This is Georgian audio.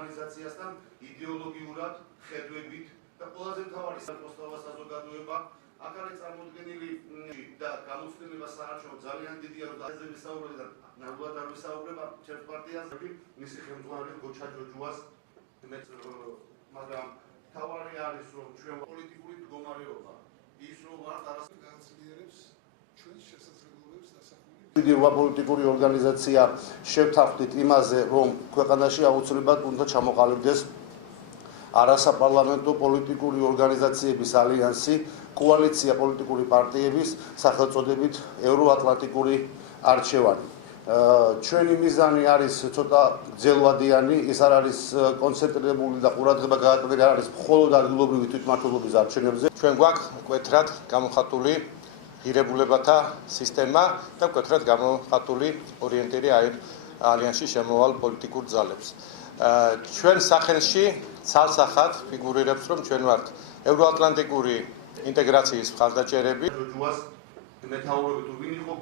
ორგანიზაციასთან იდეოლოგიურად, ხედვებით და ყველაზე მთავარი საკონსტიტუციო საზოგადოება აქ არის წარმოდგენილი და გამოცდილება საარჩევნო ძალიან დიდია რომ დაეზე ვისაუბროთ და ნამდვილად არ ვისაუბრება ჩემს პარტიას მისი ხელმძღვანელი გოჩა ჯოჯუას მაგრამ თავარი არის რომ ჩვენ პოლიტიკური მდგომარეობა ის რომ არ განცდილებს ჩვენს შესაძლებლობებს დასახული პოლიტიკური ორგანიზაცია შევთანხმდით იმაზე რომ ქვეყანაში აუცილებლად უნდა ჩამოყალიბდეს არასაპარლამენტო პოლიტიკური ორგანიზაციების ალიანსი კოალიცია პოლიტიკური პარტიების სახელწოდებით ევროატლანტიკური არჩევანი. ჩვენი მიზანი არის ცოტა ძელვადიანი, ის არ არის კონცენტრირებული და ყურადღება გააკეთებული არ არის მხოლოდ ადგილობრივი თვითმმართველობის არჩევნებზე. ჩვენ გვაქვს მკვეთრად გამოხატული ღირებულებათა სისტემა და მკვეთრად გამოხატული ორიენტირი ალიანსის შემოვალ პოლიტიკურ ძალებს. ჩვენ სახელში ცალსახად ფიგურირებს რომ ჩვენ ვართ ევროატლანტიკური ინტეგრაციის მხარდაჭერები. ჯოჯუას მეთაურობით ვინ იყო